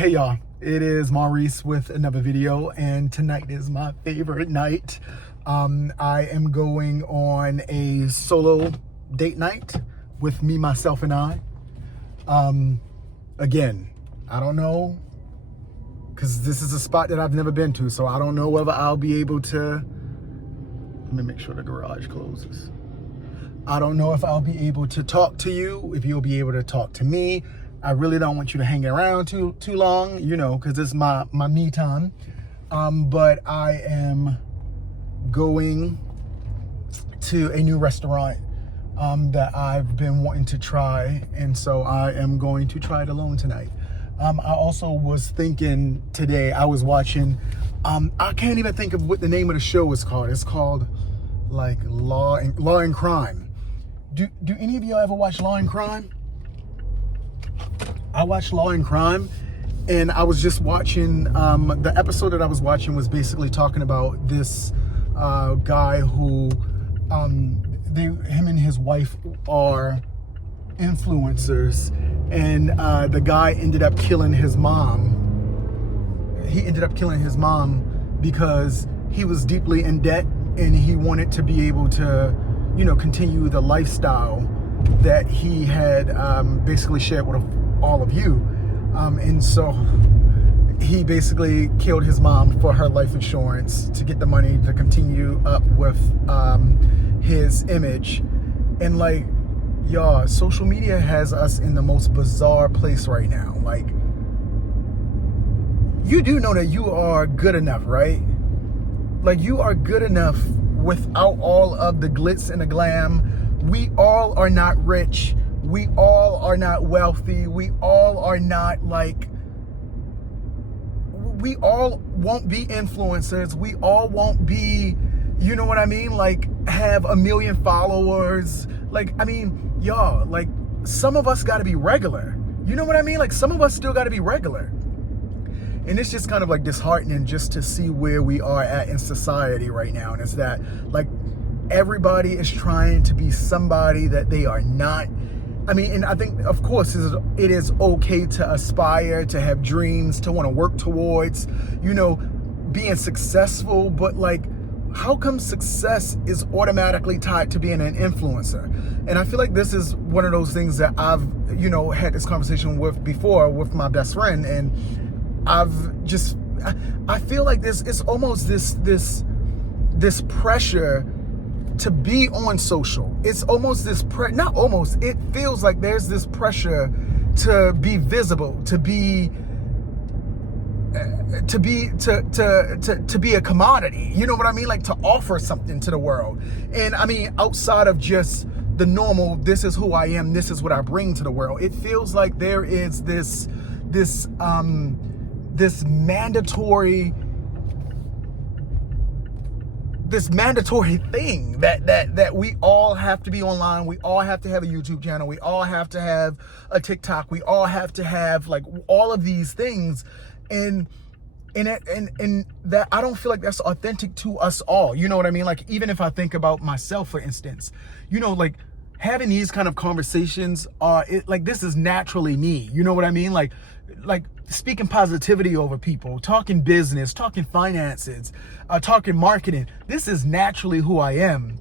Hey y'all, it is Maurice with another video, and tonight is my favorite night. I am going on a solo date night with me, myself, and I. Again, I don't know, because this is a spot that I've never been to, so I don't know whether I'll be able to. Let me make sure the garage closes. I don't know if I'll be able to talk to you, if you'll be able to talk to me. I really don't want you to hang around too long, you know, because it's my me time. But I am going to a new restaurant that I've been wanting to try, and so I am going to try it alone tonight. I also was thinking today, I was watching, I can't even think of what the name of the show is called. It's called like Law and Crime. Do any of y'all ever watch Law and Crime? I watch Law and Crime, and I was just watching, the episode that I was watching was basically talking about this guy who, him and his wife are influencers, and the guy ended up killing his mom. He ended up killing his mom because he was deeply in debt, and he wanted to be able to, you know, continue the lifestyle that he had basically shared with all of you, and so he basically killed his mom for her life insurance to get the money to continue up with his image. And like, y'all, social media has us in the most bizarre place right now. Like, you do know that you are good enough, right? Like, you are good enough without all of the glitz and the glam. We all are not rich. We all are not wealthy. We all are not like, we all won't be influencers. We all won't be, you know what I mean? Like, have 1 million followers. Like, I mean, y'all, like, some of us got to be regular. You know what I mean? Like, some of us still got to be regular. And it's just kind of like disheartening just to see where we are at in society right now. And it's that, like, everybody is trying to be somebody that they are not. I mean, and I think, of course, it is okay to aspire, to have dreams, to want to work towards, you know, being successful. But like, how come success is automatically tied to being an influencer? And I feel like this is one of those things that I've, you know, had this conversation with before with my best friend. And I feel like it's almost this pressure to be on social. It's almost this not almost, it feels like there's this pressure to be visible, to be a commodity. You know what I mean? Like, to offer something to the world. And I mean, outside of just the normal, this is who I am, this is what I bring to the world, it feels like there is this mandatory thing that we all have to be online. We all have to have a YouTube channel. We all have to have a TikTok. We all have to have like all of these things, and that I don't feel like that's authentic to us all. You know what I mean? Like, even if I think about myself, for instance, you know, like, having these kind of conversations like, this is naturally me. You know what I mean? Like speaking positivity over people, talking business, talking finances, talking marketing. This is naturally who I am.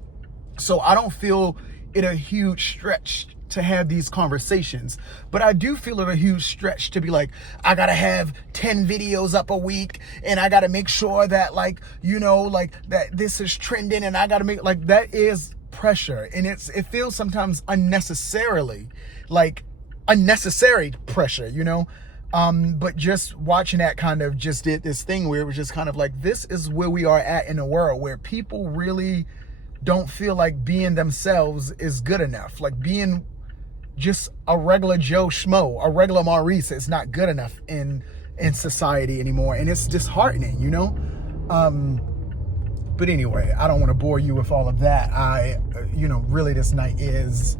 So I don't feel it a huge stretch to have these conversations, but I do feel it a huge stretch to be like, I gotta have 10 videos up a week, and I gotta make sure that, like, you know, like, that this is trending, and I gotta make, like, that is pressure. And it feels sometimes unnecessary pressure, you know? But just watching that kind of just did this thing where it was just kind of like, this is where we are at in the world, where people really don't feel like being themselves is good enough. Like, being just a regular Joe Schmo, a regular Maurice, is not good enough in society anymore. And it's disheartening, you know? But anyway, I don't want to bore you with all of that. You know, really, this night is,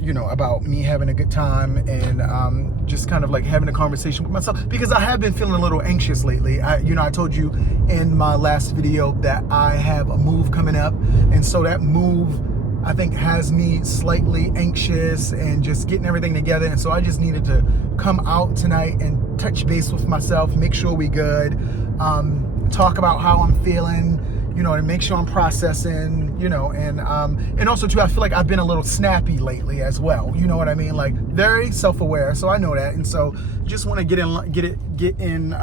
you know, about me having a good time, and just kind of like having a conversation with myself, because I have been feeling a little anxious lately. I told you in my last video that I have a move coming up, and so that move, I think has me slightly anxious and just getting everything together. And so I just needed to come out tonight and touch base with myself, make sure we good, talk about how I'm feeling, you know, and make sure I'm processing, you know, and also too, I feel like I've been a little snappy lately as well. You know what I mean? Like very self-aware. So I know that. And so just want to get in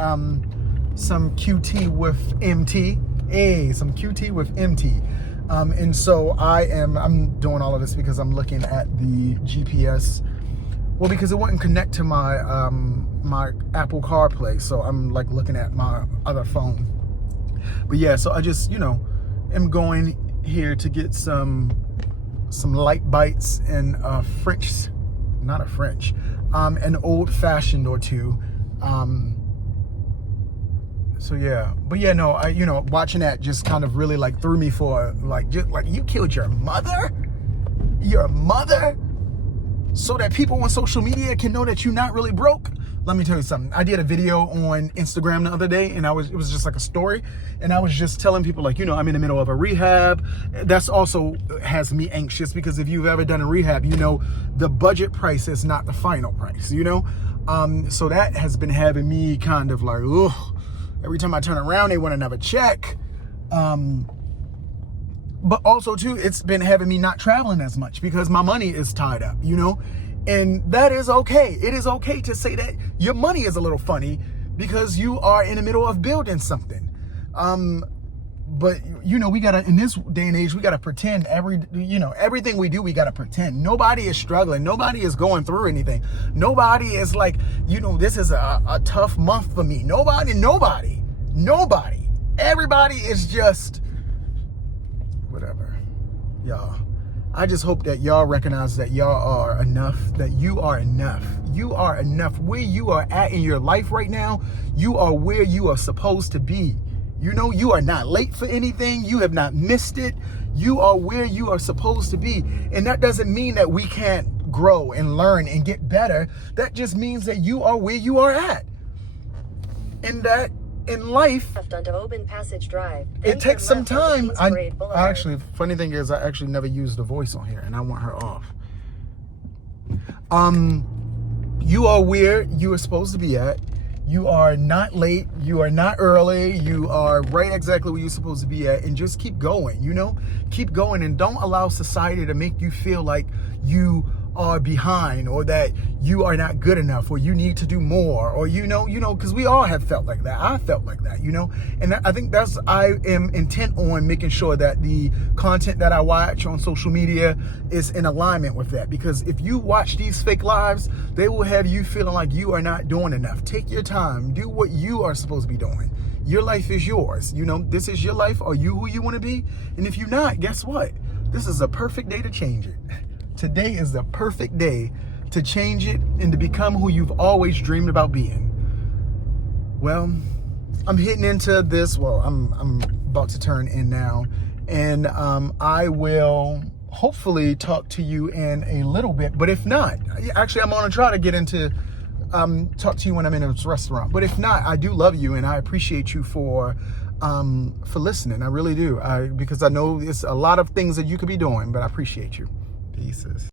some QT with MT. Hey, some QT with MT. And so I'm doing all of this because I'm looking at the GPS. Well, because it wouldn't connect to my my Apple CarPlay, so I'm like looking at my other phone. But yeah, so I just, you know, am going here to get some light bites and an old fashioned or two. So yeah, but yeah, no, you know, watching that just kind of really like threw me for just like, you killed your mother, so that people on social media can know that you're not really broke. Let me tell you something. I did a video on Instagram the other day, and it was just like a story, and I was just telling people, like, you know, I'm in the middle of a rehab. That's also has me anxious, because if you've ever done a rehab, you know the budget price is not the final price, you know. So that has been having me kind of like, ugh. Every time I turn around, they want another check. But also too, it's been having me not traveling as much because my money is tied up, you know? And that is okay. It is okay to say that your money is a little funny because you are in the middle of building something. But you know, we gotta, in this day and age, we gotta pretend everything we do, we gotta pretend. Nobody is struggling. Nobody is going through anything. Nobody is like, you know, this is a tough month for me. Nobody. Everybody is just whatever. Y'all, I just hope that y'all recognize that y'all are enough, that you are enough. You are enough. Where you are at in your life right now, you are where you are supposed to be. You know, you are not late for anything. You have not missed it. You are where you are supposed to be. And that doesn't mean that we can't grow and learn and get better. That just means that you are where you are at. And that in life, left onto Open Passage Drive. It takes some time. I actually, funny thing is, I actually never used the voice on here, and I want her off. You are where you are supposed to be at. You are not late. You are not early. You are right exactly where you're supposed to be at, and just keep going, you know? Keep going, and don't allow society to make you feel like you are behind, or that you are not good enough, or you need to do more, or you know, because we all have felt like that. I felt like that, you know, and I think I am intent on making sure that the content that I watch on social media is in alignment with that, because if you watch these fake lives, they will have you feeling like you are not doing enough. Take your time, do what you are supposed to be doing. Your life is yours, you know, this is your life. Are you who you want to be? And if you're not, guess what? This is a perfect day to change it. Today is the perfect day to change it and to become who you've always dreamed about being. Well, I'm hitting into this. Well, I'm about to turn in now, and I will hopefully talk to you in a little bit. But if not, actually, I'm gonna try to get into talk to you when I'm in a restaurant. But if not, I do love you, and I appreciate you for listening. I really do, because I know it's a lot of things that you could be doing, but I appreciate you. Pieces.